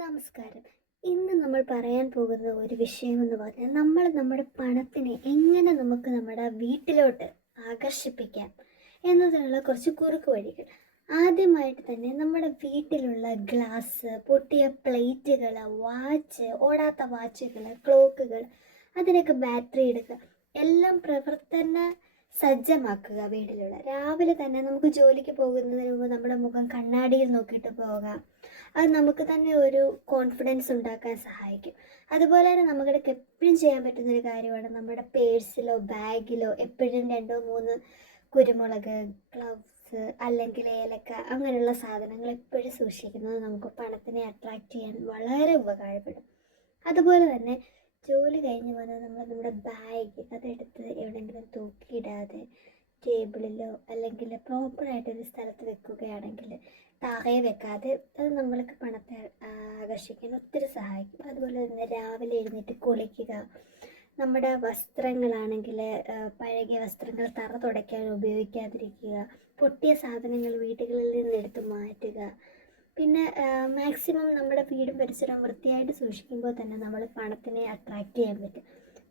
നമസ്കാരം. ഇന്ന് നമ്മൾ പറയാൻ പോകുന്ന ഒരു വിഷയമെന്ന് പറഞ്ഞാൽ നമ്മുടെ പണത്തിനെ എങ്ങനെ നമുക്ക് നമ്മുടെ വീട്ടിലോട്ട് ആകർഷിപ്പിക്കാം എന്നതിനുള്ള കുറച്ച് കുറുക്ക് വഴികൾ. ആദ്യമായിട്ട് തന്നെ നമ്മുടെ വീട്ടിലുള്ള ഗ്ലാസ്, പൊട്ടിയ പ്ലേറ്റുകൾ, വാച്ച്, ഓടാത്ത വാച്ചുകൾ, ക്ലോക്കുകൾ, അതിനൊക്കെ ബാറ്ററി എടുക്കുക. എല്ലാം പ്രവർത്തന സജ്ജമാക്കുക വീട്ടിലുള്ള. രാവിലെ തന്നെ നമുക്ക് ജോലിക്ക് പോകുന്നതിന് മുമ്പ് നമ്മുടെ മുഖം കണ്ണാടിയിൽ നോക്കിയിട്ട് പോകാം. അത് നമുക്ക് തന്നെ ഒരു കോൺഫിഡൻസ് ഉണ്ടാക്കാൻ സഹായിക്കും. അതുപോലെ തന്നെ നമുക്കിടയ്ക്ക് എപ്പോഴും ചെയ്യാൻ പറ്റുന്നൊരു കാര്യമാണ് നമ്മുടെ പേഴ്സിലോ ബാഗിലോ എപ്പോഴും രണ്ടോ മൂന്ന് കുരുമുളക്, ഗ്ലൗസ് അല്ലെങ്കിൽ ഏലക്ക അങ്ങനെയുള്ള സാധനങ്ങൾ എപ്പോഴും സൂക്ഷിക്കുന്നത് നമുക്ക് പണത്തിനെ അട്രാക്റ്റ് ചെയ്യാൻ വളരെ ഉപകാരപ്പെടും. അതുപോലെ തന്നെ ജോലി കഴിഞ്ഞ് വന്നാൽ നമ്മുടെ ബാഗ് അതെടുത്ത് എവിടെയെങ്കിലും തൂക്കിയിടാതെ ടേബിളിലോ അല്ലെങ്കിൽ പ്രോപ്പറായിട്ടൊരു സ്ഥലത്ത് വെക്കുകയാണെങ്കിൽ താഴെ വെക്കാതെ അത് നമ്മൾക്ക് പണത്തെ ആകർഷിക്കാൻ ഒത്തിരി സഹായിക്കും. അതുപോലെ തന്നെ രാവിലെ എഴുന്നേറ്റ് കുളിക്കുക. നമ്മുടെ വസ്ത്രങ്ങളാണെങ്കിൽ പഴകിയ വസ്ത്രങ്ങൾ തറ തുടയ്ക്കാൻ ഉപയോഗിക്കാതിരിക്കുക. പൊട്ടിയ സാധനങ്ങൾ വീടുകളിൽ നിന്ന് എടുത്ത് മാറ്റുക. പിന്നെ മാക്സിമം നമ്മുടെ വീടും പരിസരവും വൃത്തിയായിട്ട് സൂക്ഷിക്കുമ്പോൾ തന്നെ നമ്മൾ പണത്തിനെ അട്രാക്റ്റ് ചെയ്യാൻ പറ്റും.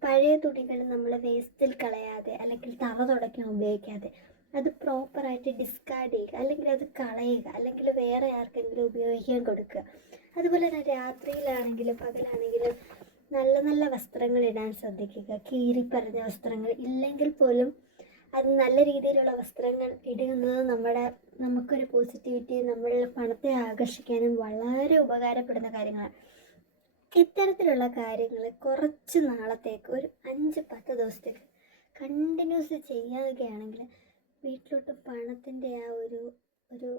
പഴയ തുണികൾ നമ്മൾ വേസ്റ്റിൽ കളയാതെ അല്ലെങ്കിൽ തറ തുടയ്ക്കാൻ ഉപയോഗിക്കാതെ അത് പ്രോപ്പറായിട്ട് ഡിസ്കാർഡ് ചെയ്യുക, അല്ലെങ്കിൽ അത് കളയുക, അല്ലെങ്കിൽ വേറെ ആർക്കെങ്കിലും ഉപയോഗിക്കാൻ കൊടുക്കുക. അതുപോലെ തന്നെ രാത്രിയിലാണെങ്കിലും പകലാണെങ്കിലും നല്ല നല്ല വസ്ത്രങ്ങൾ ഇടാൻ ശ്രദ്ധിക്കുക. കീറിപ്പറഞ്ഞ വസ്ത്രങ്ങൾ ഇല്ലെങ്കിൽ പോലും അത് നല്ല രീതിയിലുള്ള വസ്ത്രങ്ങൾ ഇടുന്നത് നമുക്കൊരു പോസിറ്റിവിറ്റി, നമ്മൾ പണത്തെ ആകർഷിക്കാനും വളരെ ഉപകാരപ്പെടുന്ന കാര്യങ്ങളാണ്. ഇത്തരത്തിലുള്ള കാര്യങ്ങൾ കുറച്ച് നാളത്തേക്ക് ഒരു 5-10 ദിവസത്തേക്ക് കണ്ടിന്യൂസ് ചെയ്യുകയാണെങ്കിൽ വീട്ടിലോട്ട് പണത്തിൻ്റെ ആ ഒരു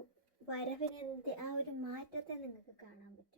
വരവിനെ, ആ ഒരു മാറ്റത്തെ നിങ്ങൾക്ക് കാണാൻ പറ്റും.